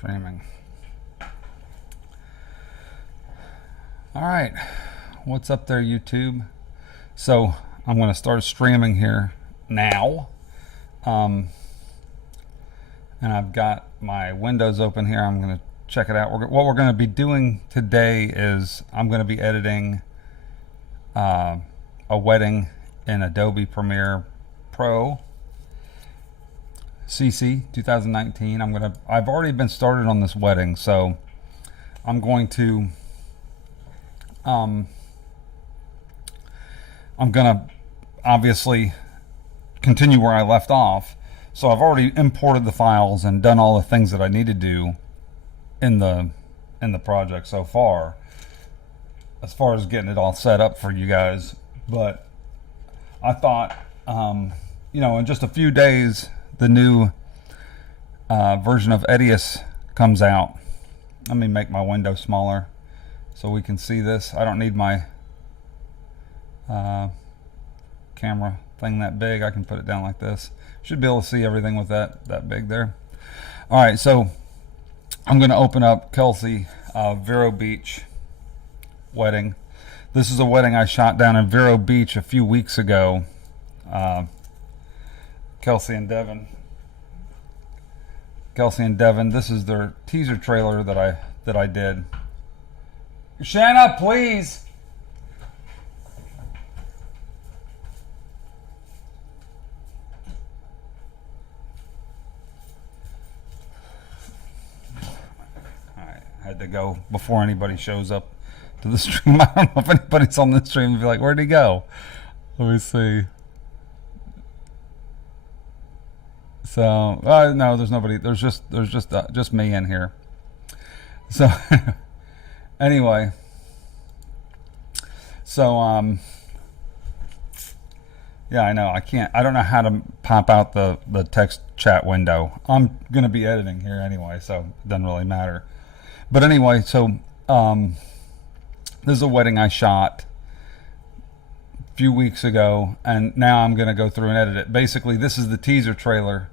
Streaming. All right, what's up there, YouTube? So I'm going to start streaming here now, and I've got my windows open here. I'm going to check it out. What we're going to be doing today is I'm going to be editing a wedding in Adobe Premiere Pro CC 2019. I've already been started on this wedding, so I'm going to obviously continue where I left off. So I've already imported the files and done all the things that I need to do in the project so far, as far as getting it all set up for you guys. But I thought, in just a few days, the new version of Edius comes out. Let me make my window smaller so we can see this. I don't need my camera thing that big. I can put it down like this. Should be able to see everything with that big there. All right, so I'm going to open up Kelsey Vero Beach wedding. This is a wedding I shot down in Vero Beach a few weeks ago. Kelsey and Devin. This is their teaser trailer that I did. Shanna, please. All right, I had to go before anybody shows up to the stream. I don't know if anybody's on the stream and be like, where'd he go? Let me see. So no, there's nobody. There's just me in here. So anyway, so yeah, I know I don't know how to pop out the text chat window. I'm gonna be editing here anyway, so it doesn't really matter. But anyway, so this is a wedding I shot a few weeks ago, and now I'm gonna go through and edit it. Basically, this is the teaser trailer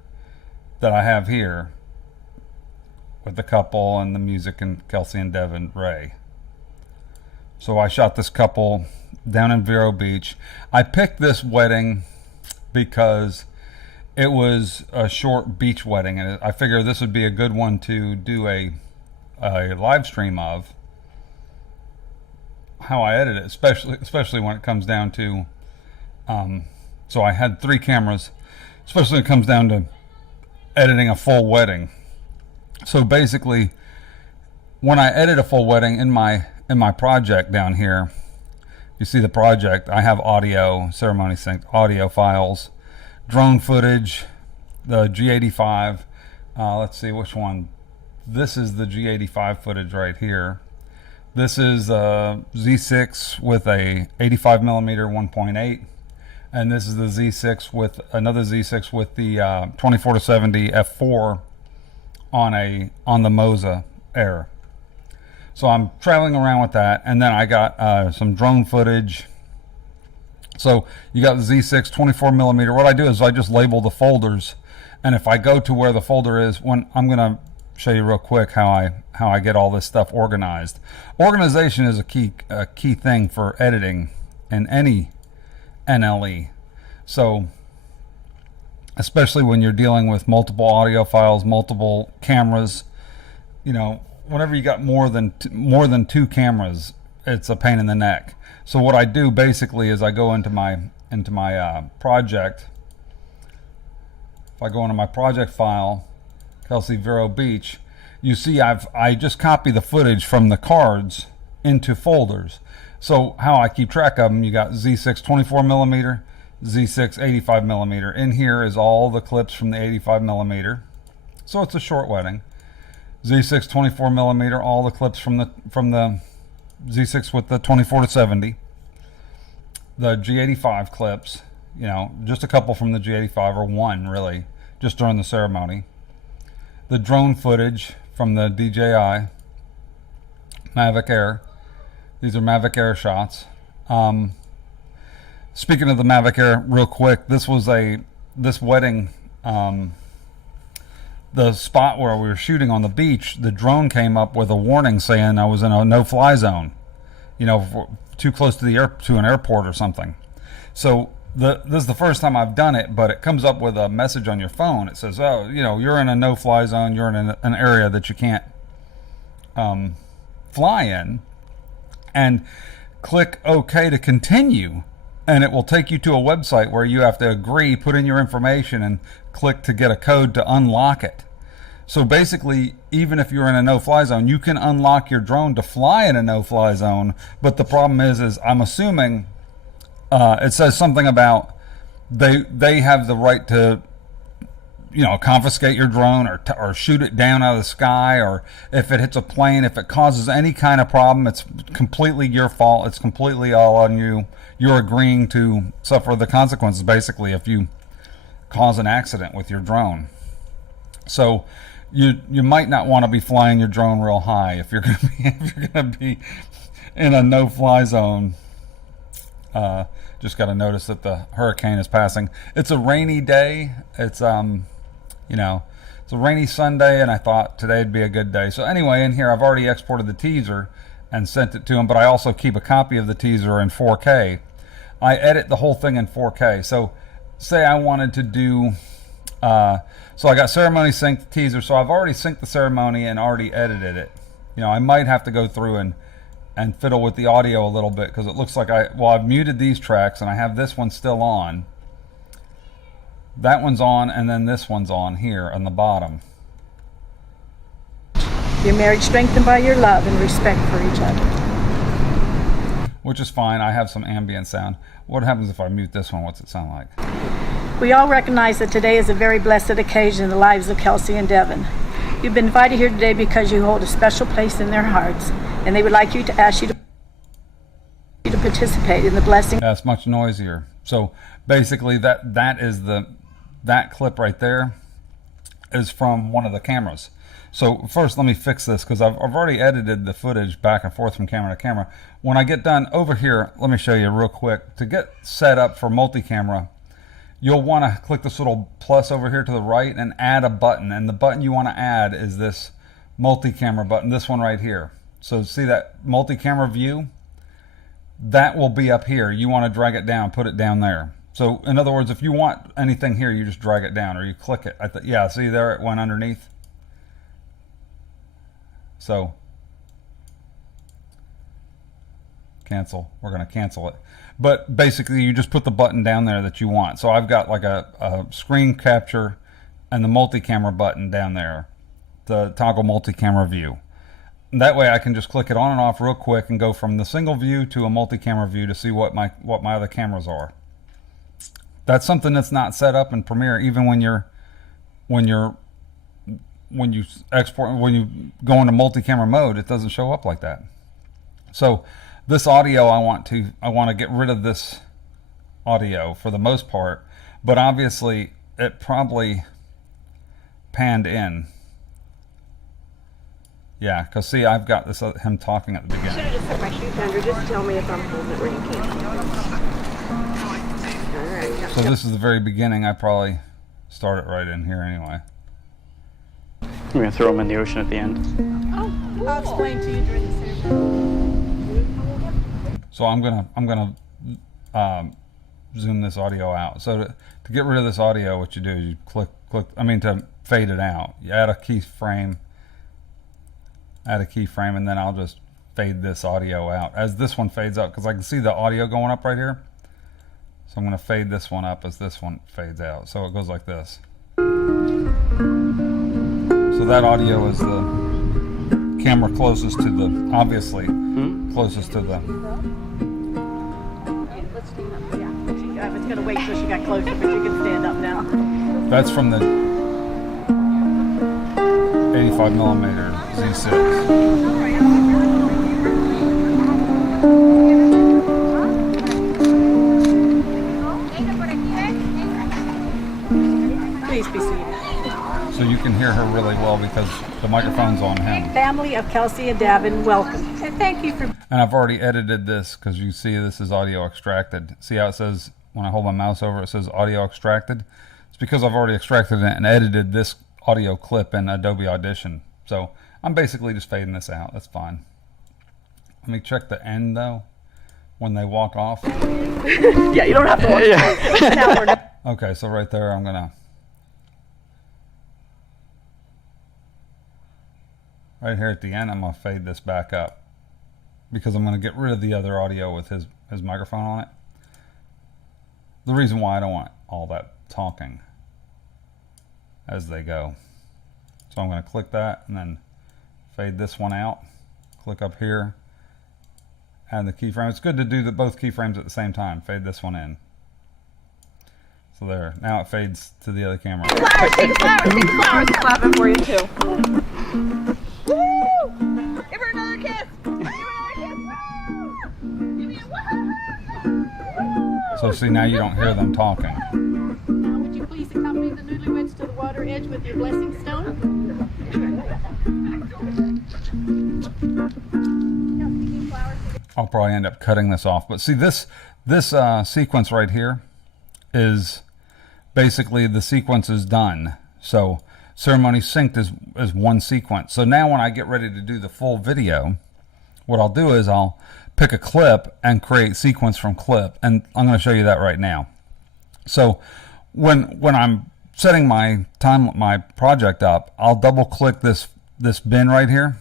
that I have here with the couple and the music and Kelsey and Devin Ray. So I shot this couple down in Vero Beach. I picked this wedding because it was a short beach wedding, and I figured this would be a good one to do a live stream of how I edit it, especially when it comes down to so I had 3 cameras, especially when it comes down to editing a full wedding. So basically, when I edit a full wedding in my project down here, you see the project, I have audio, ceremony sync audio files, drone footage, the G85. Let's see which one. This is the G85 footage right here. This is a Z6 with a 85mm 1.8, and this is the Z6 with another Z6 with the 24-70 f4 on the Moza Air. So I'm traveling around with that, and then I got some drone footage. So you got the Z6 24mm. What I do is I just label the folders, and if I go to where the folder is, I'm gonna show you real quick how I get all this stuff organized. Organization is a key thing for editing in any NLE. So especially when you're dealing with multiple audio files, multiple cameras, whenever you got more than 2 cameras, it's a pain in the neck. So what I do basically is I go into my project. If I go into my project file, Kelsey Vero Beach, you see I just copy the footage from the cards into folders. So how I keep track of them, you got Z6 24mm, Z6 85mm. In here is all the clips from the 85mm. So it's a short wedding. Z6 24mm, all the clips from the Z6 with the 24-70. The G85 clips, just a couple from the G85, or one really, just during the ceremony. The drone footage from the DJI Mavic Air. These are Mavic Air shots. Speaking of the Mavic Air, real quick, this wedding, the spot where we were shooting on the beach, the drone came up with a warning saying I was in a no-fly zone, you know, too close to an airport or something. So this is the first time I've done it, but it comes up with a message on your phone. It says, oh, you know, you're in a no-fly zone. You're in an area that you can't fly in, and click OK to continue. And it will take you to a website where you have to agree, put in your information, and click to get a code to unlock it. So basically, even if you're in a no-fly zone, you can unlock your drone to fly in a no-fly zone. But the problem is I'm assuming it says something about they have the right to, you know, confiscate your drone or shoot it down out of the sky, or if it hits a plane, if it causes any kind of problem, it's completely your fault. It's completely all on you. You're agreeing to suffer the consequences, basically, if you cause an accident with your drone. So you might not want to be flying your drone real high if you're gonna be in a no-fly zone. Just got to notice that the hurricane is passing. It's a rainy day. It's you know, it's a rainy Sunday, and I thought today'd be a good day. So anyway, in here I've already exported the teaser and sent it to him, but I also keep a copy of the teaser in 4K. I edit the whole thing in 4K. So say I wanted to do, so I got ceremony synced teaser, so I've already synced the ceremony and already edited it. You know, I might have to go through and fiddle with the audio a little bit, because it looks like I've muted these tracks and I have this one still on. That one's on, and then this one's on here on the bottom. Your marriage strengthened by your love and respect for each other. Which is fine. I have some ambient sound. What happens if I mute this one? What's it sound like? We all recognize that today is a very blessed occasion in the lives of Kelsey and Devin. You've been invited here today because you hold a special place in their hearts, and they would like you to ask you to participate in the blessing. That's much noisier. So basically, that clip right there is from one of the cameras. So first, let me fix this, because I've already edited the footage back and forth from camera to camera. When I get done over here, let me show you real quick. To get set up for multi-camera, you'll want to click this little plus over here to the right and add a button. And the button you want to add is this multi-camera button, this one right here. So see that multi-camera view? That will be up here. You want to drag it down, put it down there. So in other words, if you want anything here, you just drag it down or you click it. Yeah, see there, it went underneath. So cancel. We're going to cancel it. But basically, you just put the button down there that you want. So I've got like a screen capture and the multi-camera button down there, the toggle multi-camera view. And that way I can just click it on and off real quick and go from the single view to a multi-camera view to see what my other cameras are. That's something that's not set up in Premiere, even when you go into multi-camera mode, it doesn't show up like that. So this audio, I want to get rid of this audio for the most part, but obviously it probably panned in. Yeah, because see, I've got this him talking at the beginning. Should have just put my shoes under. Just tell me if I'm holding it where you can't. All right. So this is the very beginning. I probably start it right in here anyway. We're gonna throw them in the ocean at the end. Oh, cool. I'll explain to you during the ceremony. So I'm gonna zoom this audio out. So to get rid of this audio, what you do is you click. To fade it out, you add a keyframe, and then I'll just fade this audio out as this one fades up, because I can see the audio going up right here. So I'm going to fade this one up as this one fades out. So it goes like this. So that audio is the camera closest to the, obviously, closest to the. Let's stand up. Yeah. I was going to wait till she got closer, but you can stand up now. That's from the 85mm Z6. Please be seated. So you can hear her really well because the microphone's on him. Family of Kelsey and Davin, welcome. And thank you for... And I've already edited this because you see this is audio extracted. See how it says, when I hold my mouse over, it says audio extracted? It's because I've already extracted it and edited this audio clip in Adobe Audition. So I'm basically just fading this out. That's fine. Let me check the end though, when they walk off. Yeah, you don't have to watch. Okay, so right there I'm gonna, right here at the end, I'm gonna fade this back up because I'm gonna get rid of the other audio with his microphone on it. The reason why I don't want all that talking as they go. So I'm gonna click that and then fade this one out. Click up here, add the keyframe. It's good to do both keyframes at the same time. Fade this one in. So there, now it fades to the other camera. Flowers clapping for you too. Woo! Give her another kiss. Give her another kiss. Woo! Give me a woo! So see, now you don't hear them talking. Now, would you please accompany the newlyweds to the water edge with your blessing stone? I'll probably end up cutting this off, but see this sequence right here is basically the sequence is done. So ceremony synced is one sequence. So now when I get ready to do the full video, what I'll do is I'll pick a clip and create sequence from clip, and I'm going to show you that right now. So when I'm setting my project up, I'll double click this bin right here,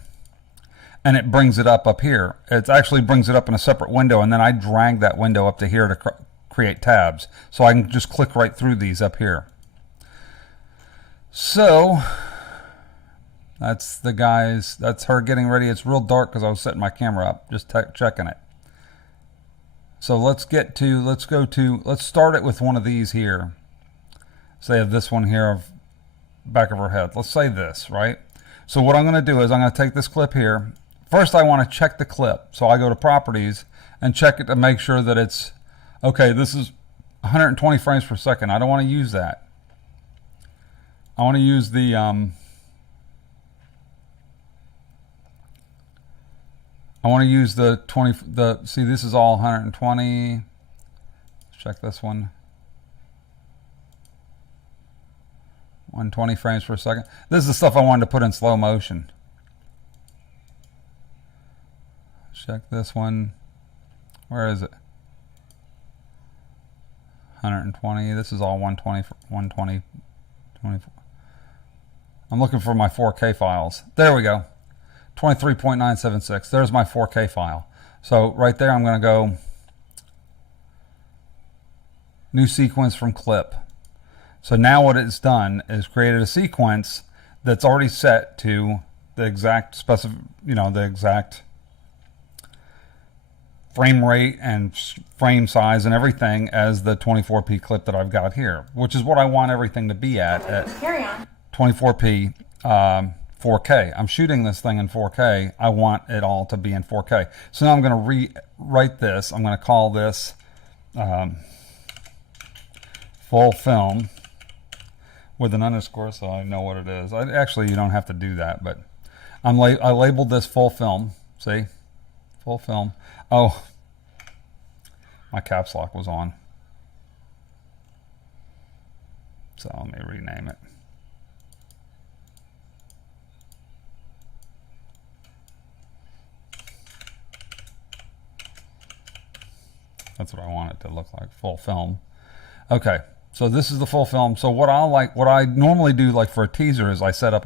and it brings it up here. It actually brings it up in a separate window, and then I drag that window up to here to create tabs. So I can just click right through these up here. So that's that's her getting ready. It's real dark because I was setting my camera up, just checking it. So let's start it with one of these here. Say this one here of back of her head. Let's say this, right? So what I'm going to do is I'm going to take this clip here. First, I want to check the clip. So I go to properties and check it to make sure that it's okay. This is 120 frames per second. I don't want to use that. I want to use the see, this is all 120. Let's check this one. 120 frames per second. This is the stuff I wanted to put in slow motion. Check this one. Where is it? 120. This is all 120, 120, 24. I'm looking for my 4K files. There we go. 23.976. There's my 4K file. So right there, I'm going to go new sequence from clip. So now what it's done is created a sequence that's already set to the exact the exact frame rate and frame size and everything as the 24p clip that I've got here, which is what I want everything to be at 24p 4K. I'm shooting this thing in 4K. I want it all to be in 4K. So now I'm going to rewrite this. I'm going to call this full film with an underscore so I know what it is. Actually, you don't have to do that, but I labeled this full film. See? Full film. Oh, my caps lock was on. So let me rename it. That's what I want it to look like, full film. Okay, so this is the full film. So what I normally do, like for a teaser, is I set up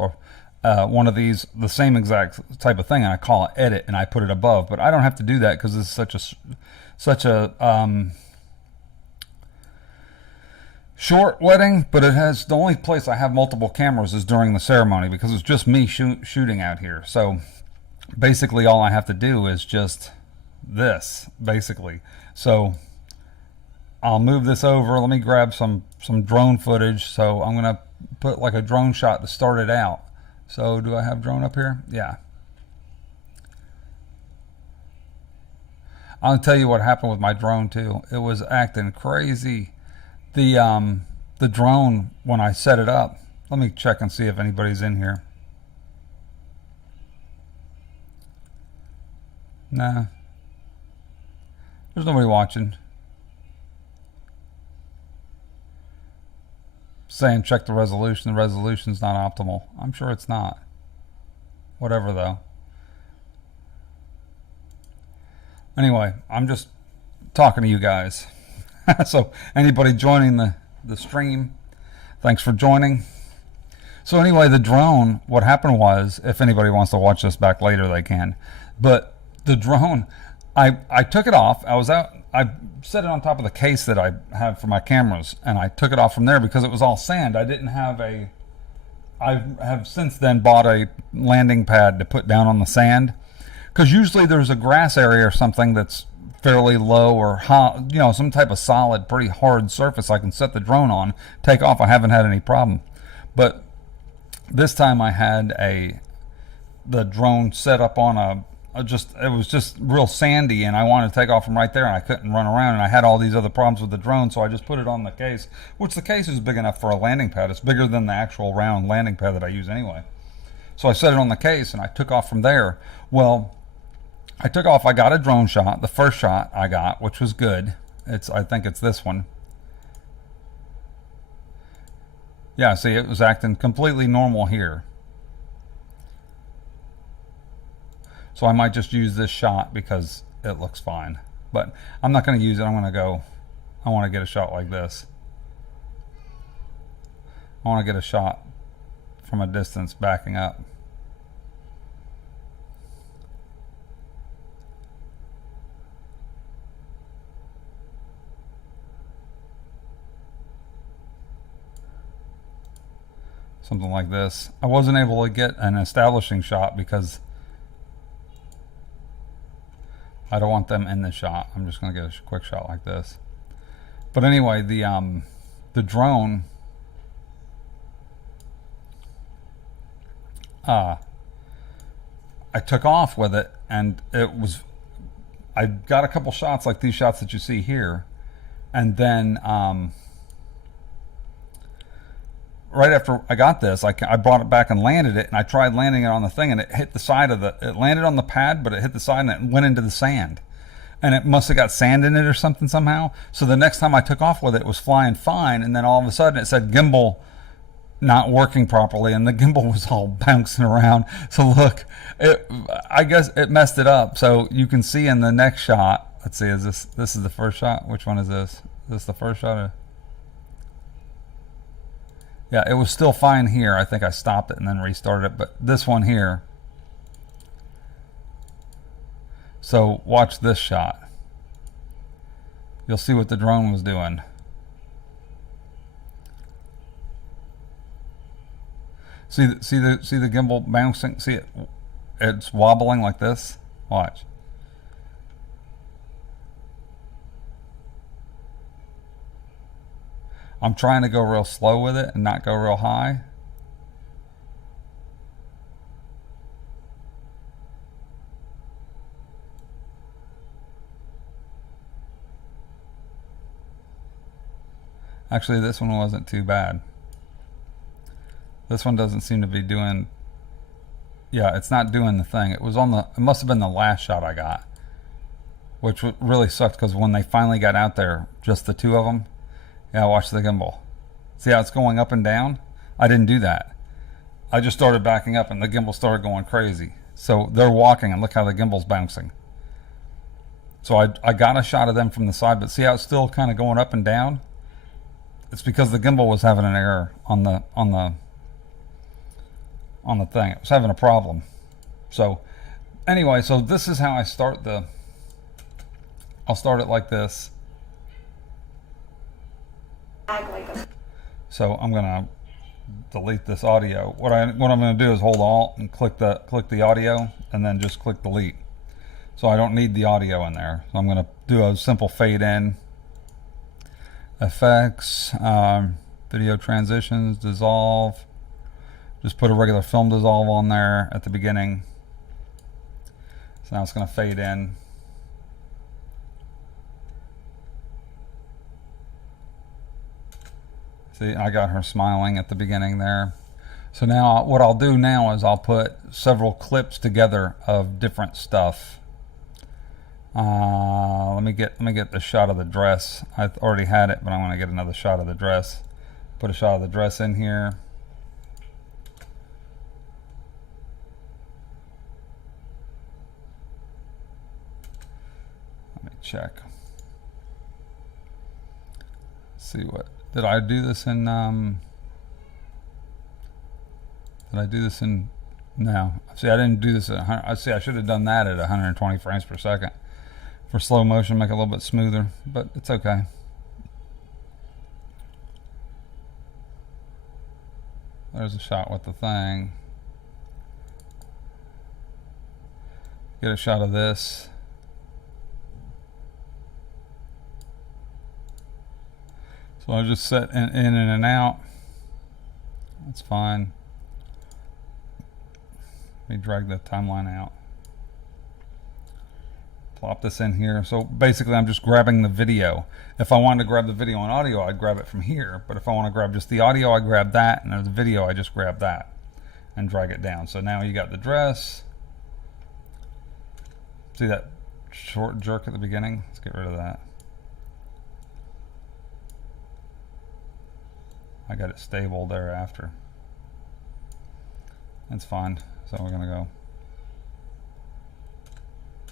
one of these, the same exact type of thing, and I call it edit, and I put it above. But I don't have to do that because this is such a short wedding. But it has, the only place I have multiple cameras is during the ceremony because it's just me shooting out here. So basically, all I have to do is just this, basically. So I'll move this over. Let me grab some drone footage. So I'm gonna put like a drone shot to start it out. So do I have drone up here? Yeah. I'll tell you what happened with my drone too. It was acting crazy. The drone, when I set it up, let me check and see if anybody's in here. Nah. There's nobody watching. saying check the resolution. The resolution's not optimal. I'm sure it's not. Whatever though. Anyway, I'm just talking to you guys. So anybody joining the stream, thanks for joining. So anyway, the drone, what happened was, if anybody wants to watch this back later, they can. But the drone, I took it off. I set it on top of the case that I have for my cameras, and I took it off from there because it was all sand. I have since then bought a landing pad to put down on the sand, because usually there's a grass area or something that's fairly low or high, you know, some type of solid, pretty hard surface I can set the drone on, take off. I haven't had any problem. But this time I had the drone set up on it was just real sandy, and I wanted to take off from right there, and I couldn't run around, and I had all these other problems with the drone, so I just put it on the case, which the case is big enough for a landing pad. It's bigger than the actual round landing pad that I use anyway. So I set it on the case, and I took off from there. Well, I took off, I got a drone shot, the first shot I got, which was good. I think it's this one. Yeah, see, it was acting completely normal here. So I might just use this shot because it looks fine. But I'm not going to use it. I want to get a shot like this. I want to get a shot from a distance backing up. Something like this. I wasn't able to get an establishing shot because I don't want them in the shot. I'm just going to get a quick shot like this. But anyway, the drone, I took off with it, and I got a couple shots like these shots that you see here, and then right after I got this, I brought it back and landed it, and I tried landing it on the thing, and it hit the side of it landed on the pad, but it hit the side and it went into the sand. And it must have got sand in it or something somehow. So the next time I took off with it, it was flying fine, and then all of a sudden it said gimbal not working properly, and the gimbal was all bouncing around. So look, I guess it messed it up. So you can see in the next shot, let's see, this is the first shot? Which one is this? Is this the first shot? Yeah, it was still fine here. I think I stopped it and then restarted it, but this one here. So watch this shot. You'll see what the drone was doing. See the gimbal bouncing? See it? It's wobbling like this. Watch. I'm trying to go real slow with it and not go real high. Actually, this one wasn't too bad. This one doesn't seem to be doing, yeah, it's not doing the thing. It must have been the last shot I got, which really sucked because when they finally got out there, just the two of them, yeah, watch the gimbal. See how it's going up and down? I didn't do that. I just started backing up and the gimbal started going crazy. So they're walking and look how the gimbal's bouncing. So I got a shot of them from the side, but see how it's still kind of going up and down? It's because the gimbal was having an error on the thing. It was having a problem. So anyway, so this is how I start I'll start it like this. So I'm gonna delete this audio. What I'm gonna do is hold Alt and click the audio and then just click delete. So I don't need the audio in there. So I'm gonna do a simple fade in. Effects, video transitions, dissolve. Just put a regular film dissolve on there at the beginning. So now it's going to fade in. See, I got her smiling at the beginning there. So now what I'll do now is I'll put several clips together of different stuff. Let me get the shot of the dress. I already had it, but I want to get another shot of the dress Put a shot of the dress in here. Let me check. See what, did I do this in, no. See, I didn't do this at 100, I see I should have done that at 120 frames per second. For slow motion, make it a little bit smoother, but it's okay. There's a shot with the thing. Get a shot of this. So I just set in and out. That's fine. Let me drag the timeline out. Plop this in here. So basically I'm just grabbing the video. If I wanted to grab the video and audio, I'd grab it from here. But if I want to grab just the audio, I grab that. And the video, I just grab that and drag it down. So now you got the dress. See that short jerk at the beginning? Let's get rid of that. I got it stable thereafter. That's fine. So we're gonna go.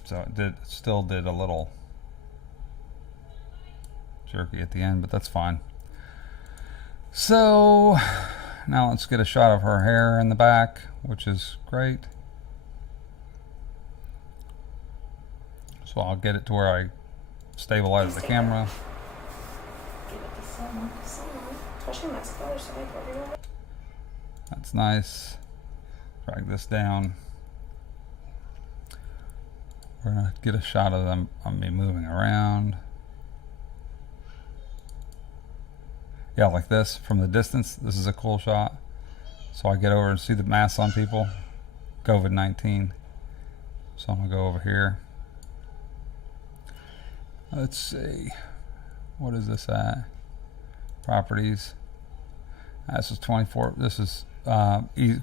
So it still did a little jerky at the end, but that's fine. So now let's get a shot of her hair in the back, which is great. So I'll get it to where I stabilize the camera. That's nice. Drag this down. We're gonna get a shot of them on me moving around. Yeah, like this from the distance. This is a cool shot. So I get over and see the masks on people. COVID-19. So I'm gonna go over here. Let's see. What is this at? Properties. This is 24. This is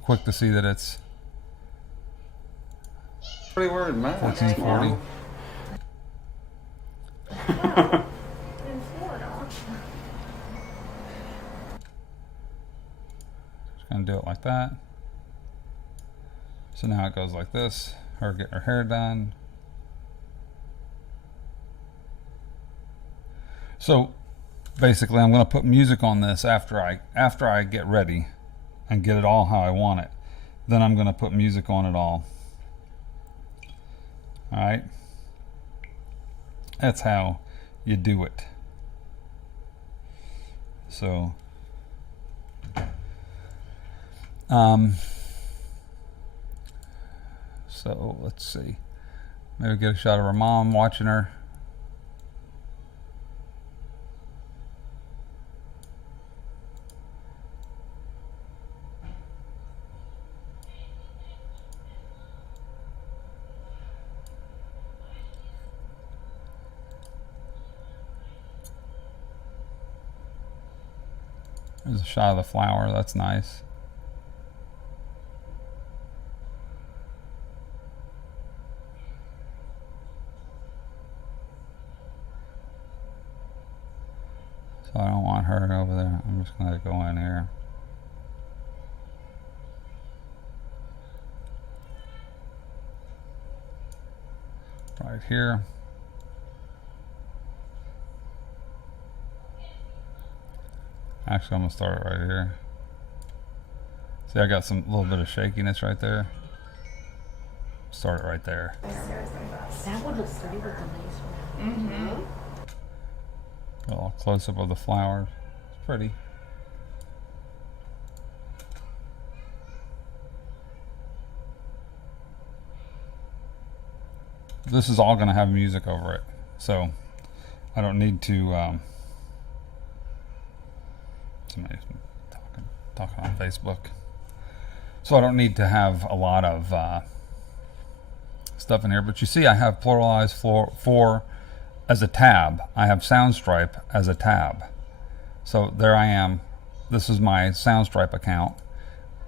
quick to see that it's 1440. Just gonna do it like that. So now it goes like this. Her getting her hair done. So basically I'm going to put music on this after I get ready and get it all how I want it. Then I'm going to put music on it all. Alright, that's how you do it. So so let's see, maybe get a shot of her mom watching her. There's a shot of the flower, that's nice. So I don't want her over there. I'm just going to go in here. Right here. Actually, I'm gonna start it right here. See, I got some little bit of shakiness right there. Start it right there. That would look pretty with the lace. Mm-hmm. A little close up of the flowers. It's pretty. This is all gonna have music over it, so I don't need to. Somebody's talking on Facebook. So I don't need to have a lot of stuff in here. But you see I have Pluralize 4 as a tab. I have Soundstripe as a tab. So there I am. This is my Soundstripe account.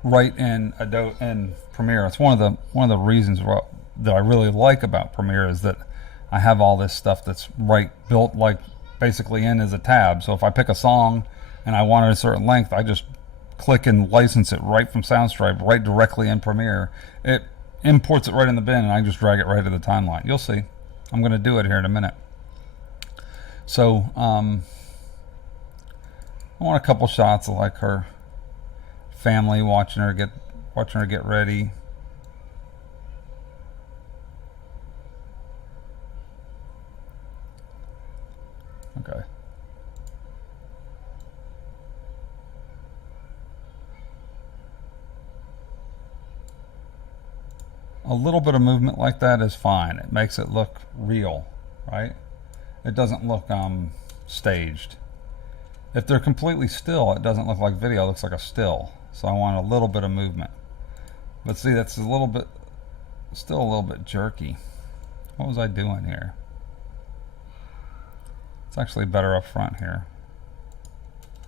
Right in Adobe and Premiere. It's one of the reasons that I really like about Premiere is that I have all this stuff that's built like basically in as a tab. So if I pick a song and I wanted a certain length, I just click and license it right from Soundstripe, right directly in Premiere. It imports it right in the bin, and I just drag it right to the timeline. You'll see. I'm going to do it here in a minute. So I want a couple shots of like her family watching her get ready. Okay. A little bit of movement like that is fine. It makes it look real, right? It doesn't look staged. If they're completely still, it doesn't look like video, it looks like a still. So I want a little bit of movement. But see, that's a little bit, still a little bit jerky. What was I doing here? It's actually better up front here.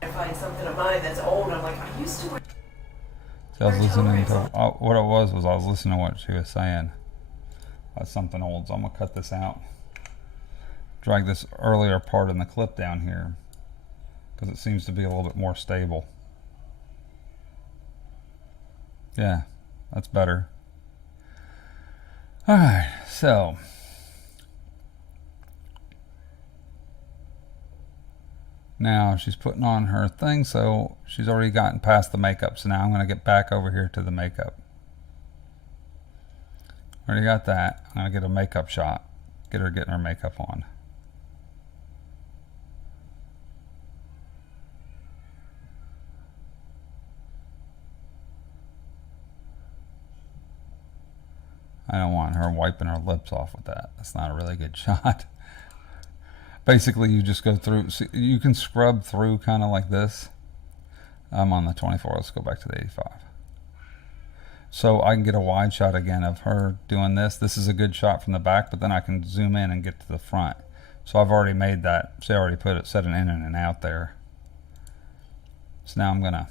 I find something of mine that's old. I'm like, I used to wear. See, I was listening to, what it was I was listening to what she was saying. That's something old, so I'm gonna cut this out. Drag this earlier part in the clip down here, because it seems to be a little bit more stable. Yeah, that's better. Alright, so now she's putting on her thing, so she's already gotten past the makeup. So now I'm going to get back over here to the makeup. Already got that. I'm going to get a makeup shot. Get her getting her makeup on. I don't want her wiping her lips off with that. That's not a really good shot. Basically, you just go through, see, you can scrub through kind of like this. I'm on the 24, let's go back to the 85. So I can get a wide shot again of her doing this. This is a good shot from the back, but then I can zoom in and get to the front. So I've already made that, see I already put it, set an in and an out there. So now I'm gonna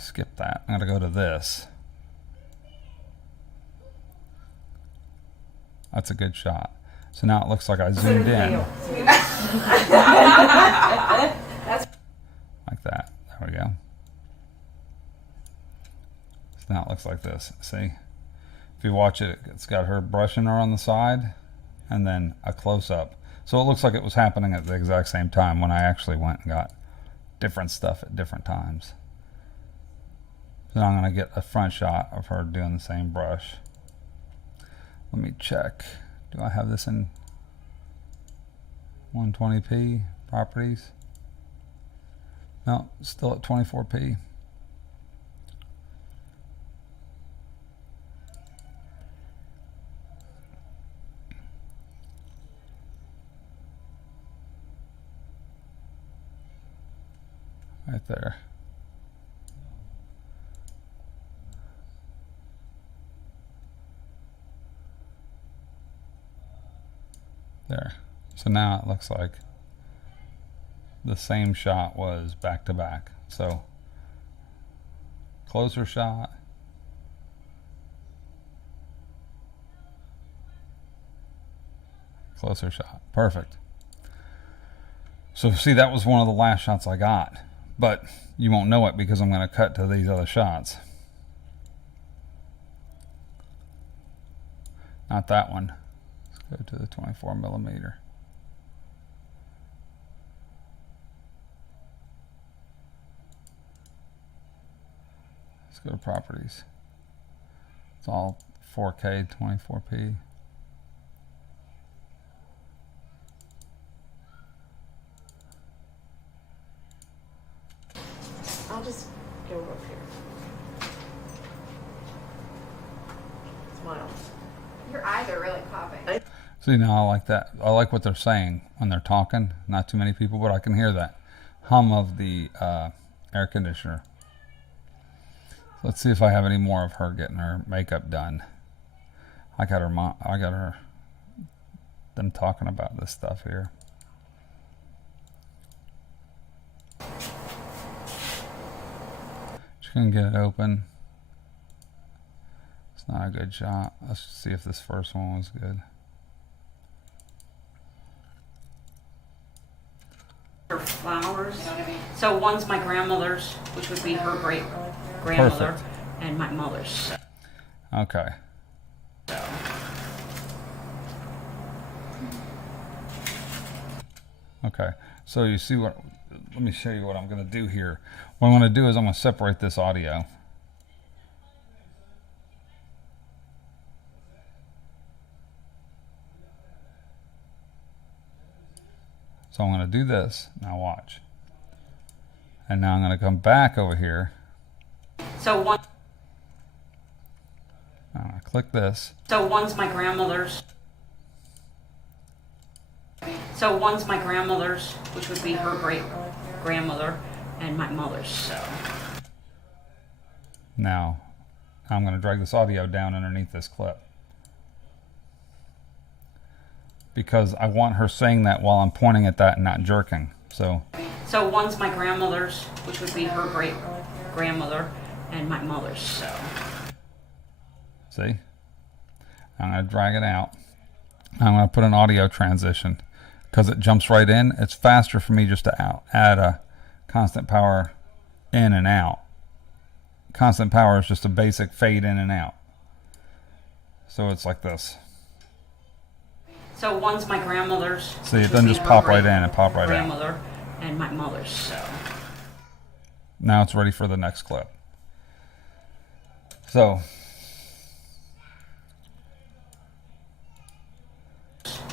skip that. I'm gonna go to this. That's a good shot. So now it looks like I zoomed in. Like that. There we go. So now it looks like this. See? If you watch it, it's got her brushing her on the side and then a close-up. So it looks like it was happening at the exact same time when I actually went and got different stuff at different times. So now I'm going to get a front shot of her doing the same brush. Let me check. Do I have this in 120p properties? No, still at 24p. Right there. There. So now it looks like the same shot was back to back. So closer shot. Closer shot. Perfect. So see, that was one of the last shots I got, but you won't know it because I'm going to cut to these other shots. Not that one. Go to the 24 millimeter. Let's go to properties. It's all 4K 24p. I'll just go up here. Smile. Your eyes are really popping. See, now I like that. I like what they're saying when they're talking. Not too many people, but I can hear that hum of the air conditioner. Let's see if I have any more of her getting her makeup done. I got her them talking about this stuff here. She can get it open. It's not a good shot. Let's see if this first one was good. Her flowers. So one's my grandmother's, which would be her great grandmother, Perfect. and my mother's. Okay. Okay, so you see what, let me show you what I'm going to do here. What I'm going to do is I'm going to separate this audio. So I'm going to do this, now watch. And now I'm going to come back over here. So one. I'm going to click this. So one's my grandmother's. So one's my grandmother's, which would be her great grandmother, and my mother's. So. Now, I'm going to drag this audio down underneath this clip. Because I want her saying that while I'm pointing at that and not jerking. So one's my grandmother's, which would be her great grandmother, and my mother's. So. see? I'm going to drag it out. I'm going to put an audio transition. Because it jumps right in, it's faster for me just to add a constant power in and out. Constant power is just a basic fade in and out. So it's like this. So one's my grandmother's. See, which it would doesn't be just her pop right great in and pop right out. grandmother, and my mother's. So. Now it's ready for the next clip. So,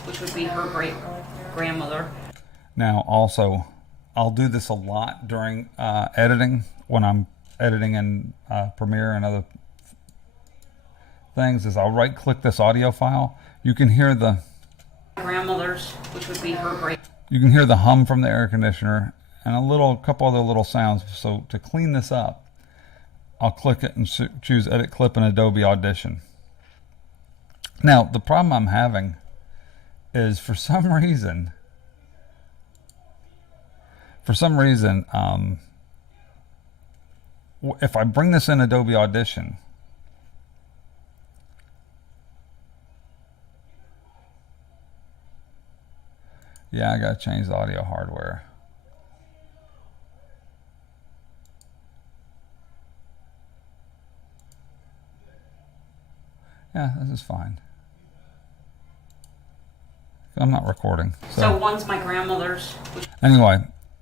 Which would be her great grandmother. now also, I'll do this a lot during editing, when I'm editing in Premiere and other things, is I'll right click this audio file. You can hear the Grandmother's, which would be her great. you can hear the hum from the air conditioner and a couple other little sounds. So to clean this up, I'll click it and choose Edit Clip in Adobe Audition. Now, the problem I'm having is for some reason, if I bring this in Adobe Audition, yeah, I gotta change the audio hardware. Yeah, this is fine. I'm not recording. So one's my grandmother's. Which Anyway,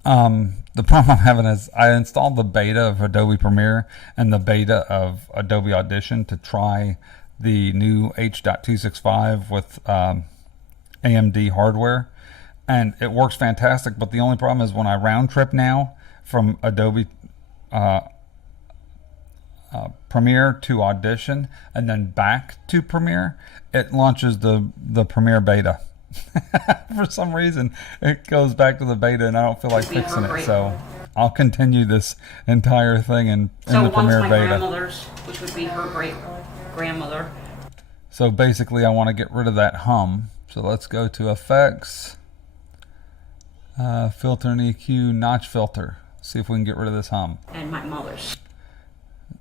the problem I'm having is I installed the beta of Adobe Premiere and the beta of Adobe Audition to try the new H.265 with AMD hardware, and it works fantastic. But the only problem is when I round trip now from Adobe Premiere to Audition and then back to Premiere, it launches the Premiere beta. For some reason it goes back to the beta and I don't feel like fixing it, so I'll continue this entire thing in the Premiere my beta. grandmother's, which would be her great grandmother. So basically I want to get rid of that hum, so let's go to Effects, Filter and EQ, Notch Filter, see if we can get rid of this hum. And my mother's.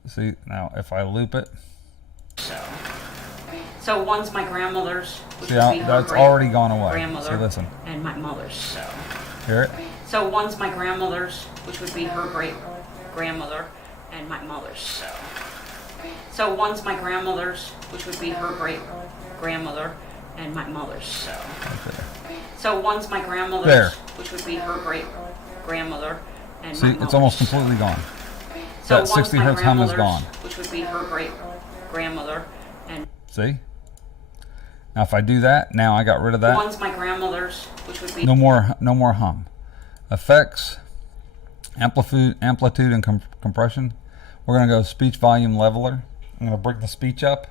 See, now if I loop it, So one's my grandmother's, which see would how be her that's great already gone away. grandmother, So listen, and my mother's. So. hear it? So one's my grandmother's, which would be her great grandmother, and my mother's. So one's my grandmother's, which would be her great grandmother, and my mother's. So one's my grandmother's, There. which would be her great grandmother, and See, my mother's. it's almost completely gone. So that one's 60 my hertz hum is grandmother's, gone. which would be her great grandmother, and See? Now if I do that, now I got rid of that. one's my grandmother's, which would be No more hum. Effects, amplitude and compression. We're going to go speech volume leveler. I'm going to break the speech up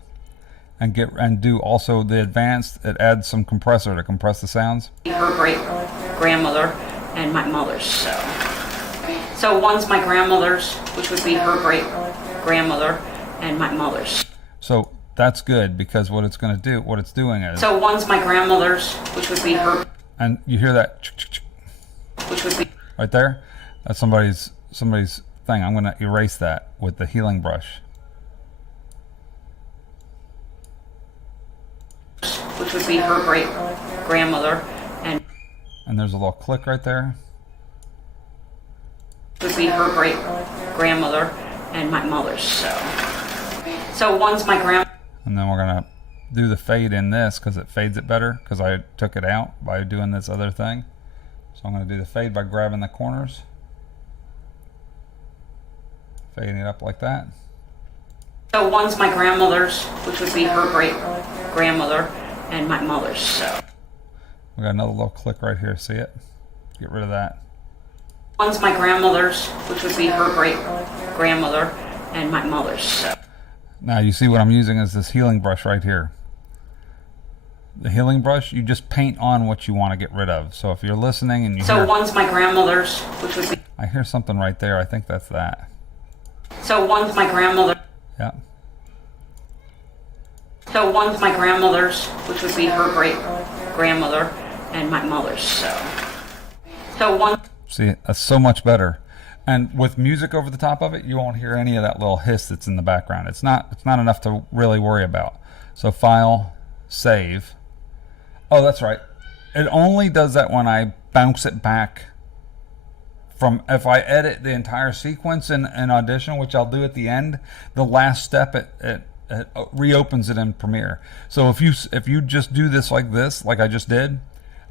and do also the advanced. It adds some compressor to compress the sounds. her great grandmother, and my mother's. So one's my grandmother's, which would be her great grandmother, and my mother's. So that's good because what it's going to do, what it's doing is, So one's my grandmother's, which would be her, and you hear that which would be right there? That's somebody's thing. I'm going to erase that with the healing brush. her great grandmother, and And there's a little click right there. would be her great grandmother and my mother's. So one's my grand. And then we're gonna do the fade in this because it fades it better because I took it out by doing this other thing. So I'm gonna do the fade by grabbing the corners, fading it up like that. So one's my grandmother's, which would be her great grandmother and my mother's. So We got another little click right here. See it? Get rid of that. one's my grandmother's, which would be her great grandmother and my mother's. So Now you see what I'm using is this healing brush right here. The healing brush, you just paint on what you want to get rid of. So if you're listening and you hear, one's my grandmother's, which would be. I hear something right there. I think that's that. So one's my grandmother. Yeah. So one's my grandmother's, which would be her great grandmother and my mother's. So one. See, that's so much better. And with music over the top of it, you won't hear any of that little hiss that's in the background. It's not enough to really worry about. So file, save. Oh, that's right. It only does that when I bounce it back from, if I edit the entire sequence in Audition, which I'll do at the end, the last step it reopens it in Premiere. So if you just do this like I just did,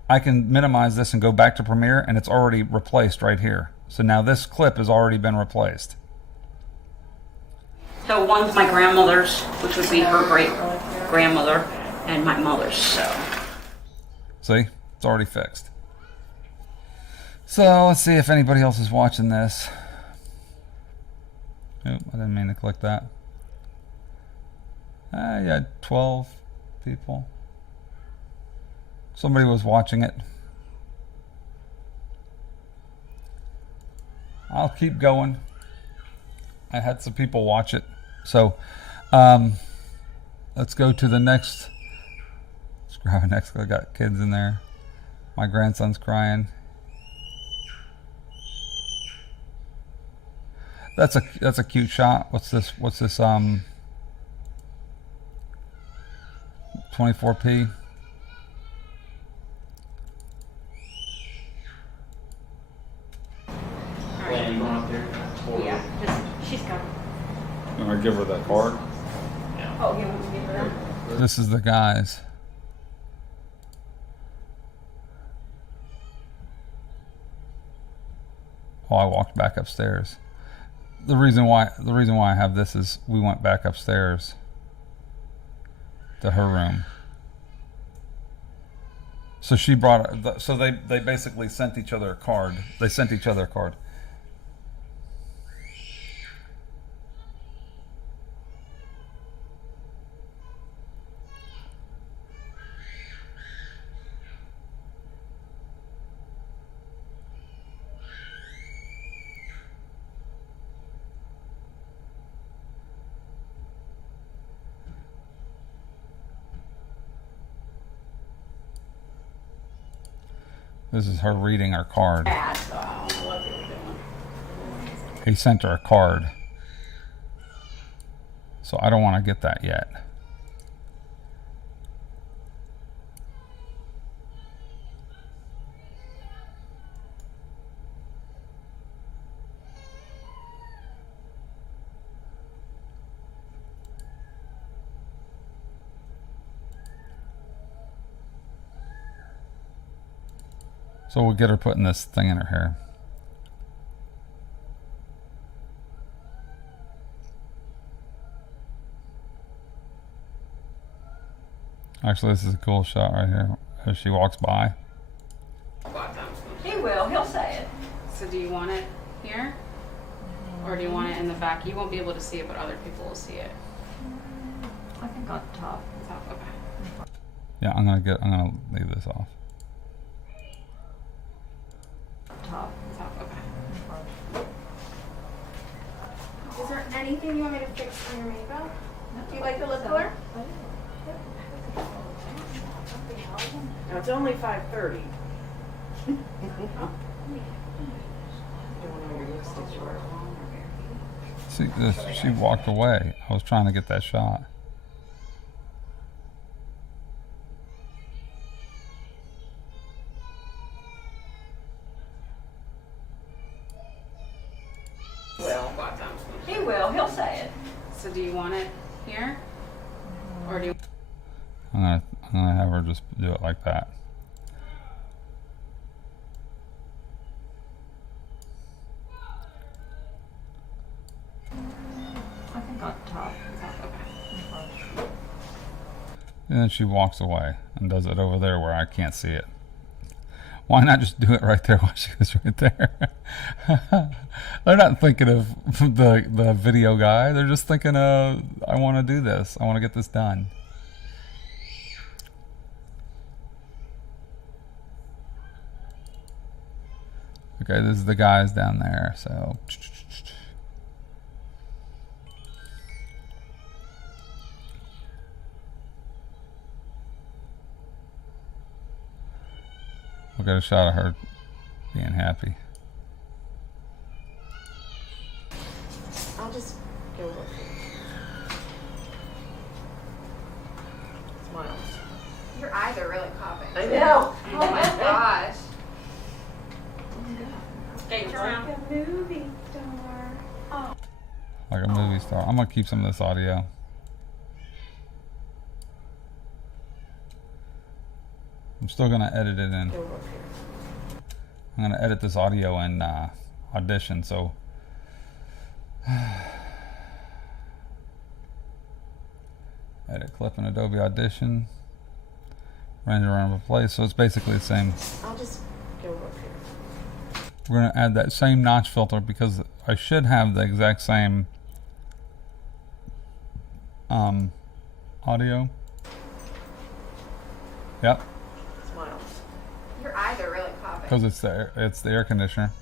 I can minimize this and go back to Premiere and it's already replaced right here. So now this clip has already been replaced. So one's my grandmother's, which would be her great grandmother and my mother's. So See, it's already fixed. So let's see if anybody else is watching this. Oop, I didn't mean to click that. Yeah, 12 people. Somebody was watching it. I'll keep going. I had some people watch it. So let's go to the next. Let's grab the next. I got kids in there. My grandson's crying. That's a cute shot. What's this? 24p. yeah, she's coming. You want to give her that card? Oh, you want to give her that? This is the guys. Oh, I walked back upstairs. The reason why I have this is we went back upstairs to her room. So she brought. So they basically sent each other a card. They sent each other a card. This is her reading her card. He sent her a card. So I don't want to get that yet. So we'll get her putting this thing in her hair. Actually, this is a cool shot right here as she walks by. He will. He'll say it. So do you want it here? Or do you want it in the back? You won't be able to see it, but other people will see it. I think on top. Top, okay. Yeah, I'm gonna leave this off. Top. Top, okay. Is there anything you want me to fix on your makeup? Do you like the lip color? Now, it's only 5:30. See, she walked away. I was trying to get that shot. want it here? Or do you? I'm gonna have her just do it like that. I think on top. Okay. And then she walks away and does it over there where I can't see it. Why not just do it right there while she was right there? They're not thinking of the video guy. They're just thinking, I want to do this. I want to get this done. Okay, this is the guys down there. So we'll get a shot of her being happy. I'll just go over here. Smiles. Your eyes are really popping. I know. Oh my gosh. Okay, turn around. Like a movie star. Oh. Like a movie star. I'm gonna keep some of this audio. I'm still gonna edit it in. Go over here. I'm gonna edit this audio in Audition, so edit clip in Adobe Audition. Render around replace, so it's basically the same. I'll just go over here. We're gonna add that same notch filter because I should have the exact same audio. Yep, Smiles. Your eyes are really popping. because it's the air conditioner.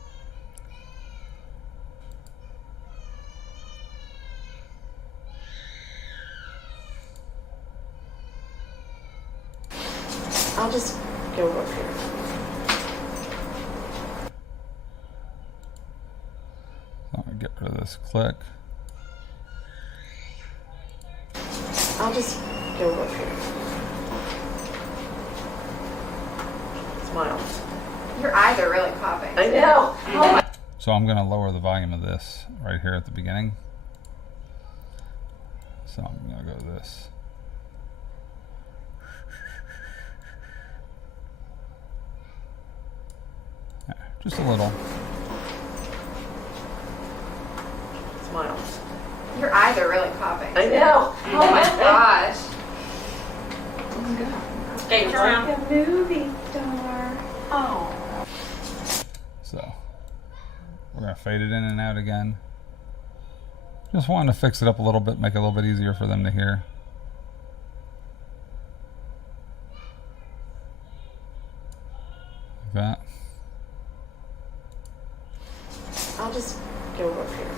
I'll just go over here. So I'm gonna get rid of this click. I'll just go over here. Smiles. Your eyes are really popping. I know. So I'm gonna lower the volume of this right here at the beginning. So I'm gonna go to this. Yeah, just a little. Smiles. Your eyes are really popping. I know. Oh my gosh. Okay, turn around. Like a movie star. Oh. So we're gonna fade it in and out again. Just wanting to fix it up a little bit, make it a little bit easier for them to hear. Like that. I'll just go over here.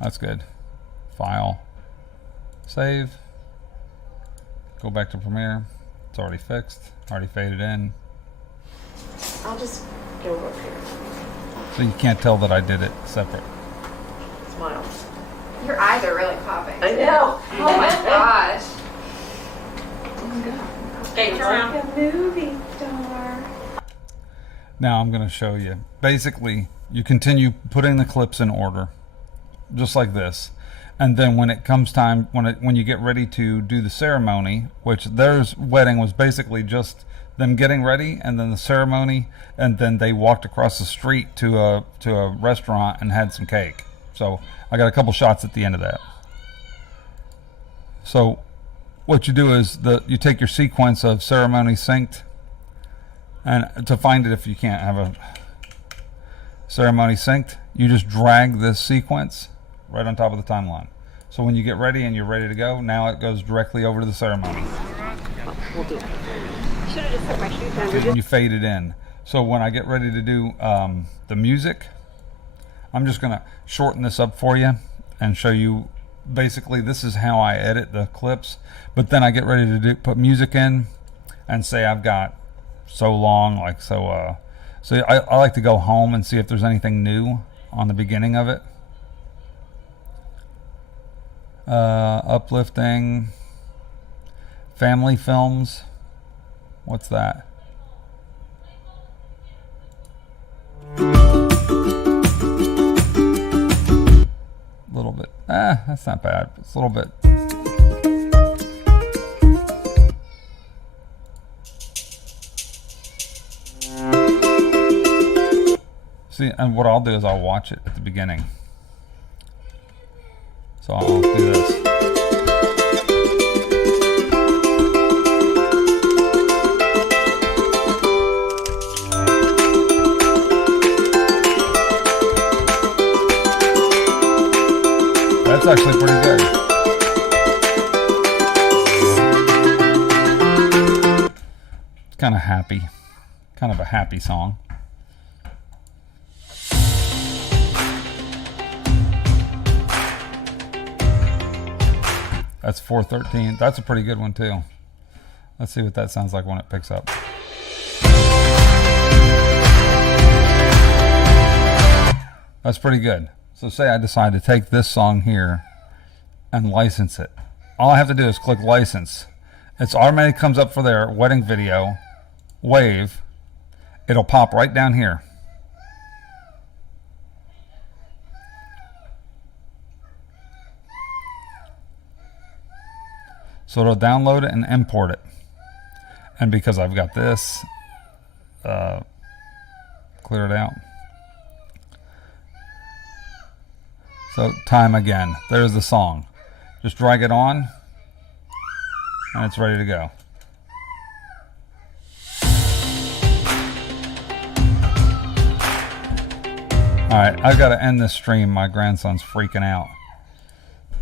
That's good. File. Save. Go back to Premiere. It's already fixed. Already faded in. I'll just go over here. So you can't tell that I did it separate. Smiles. Your eyes are really popping. I know. Oh my gosh. Okay, turn around. Like a movie star. Now I'm going to show you. Basically, you continue putting the clips in order, just like this. And then when it comes time, when you get ready to do the ceremony, which their wedding was basically just them getting ready and then the ceremony, and then they walked across the street to a restaurant and had some cake. So I got a couple shots at the end of that. So what you do is you take your sequence of ceremony synced, and to find it, if you can't have a ceremony synced, you just drag this sequence right on top of the timeline. So when you get ready and you're ready to go, now it goes directly over to the ceremony. And you fade it in. So when I get ready to do the music, I'm just gonna shorten this up for you and show you basically this is how I edit the clips. But then I get ready to put music in and say I've got so long, like so. So I like to go home and see if there's anything new on the beginning of it. Uplifting, family films. What's that? A little bit. That's not bad. It's a little bit. See, and what I'll do is I'll watch it at the beginning. So I'll do this. That's actually pretty good. It's kind of happy. Kind of a happy song. That's 413. That's a pretty good one too. Let's see what that sounds like when it picks up. That's pretty good. So say I decide to take this song here and license it. All I have to do is click license. It's automatically comes up for their wedding video, wave. It'll pop right down here. So it'll download it and import it. And because I've got this cleared out. So time again. There's the song. Just drag it on and it's ready to go. Alright, I've got to end this stream. My grandson's freaking out.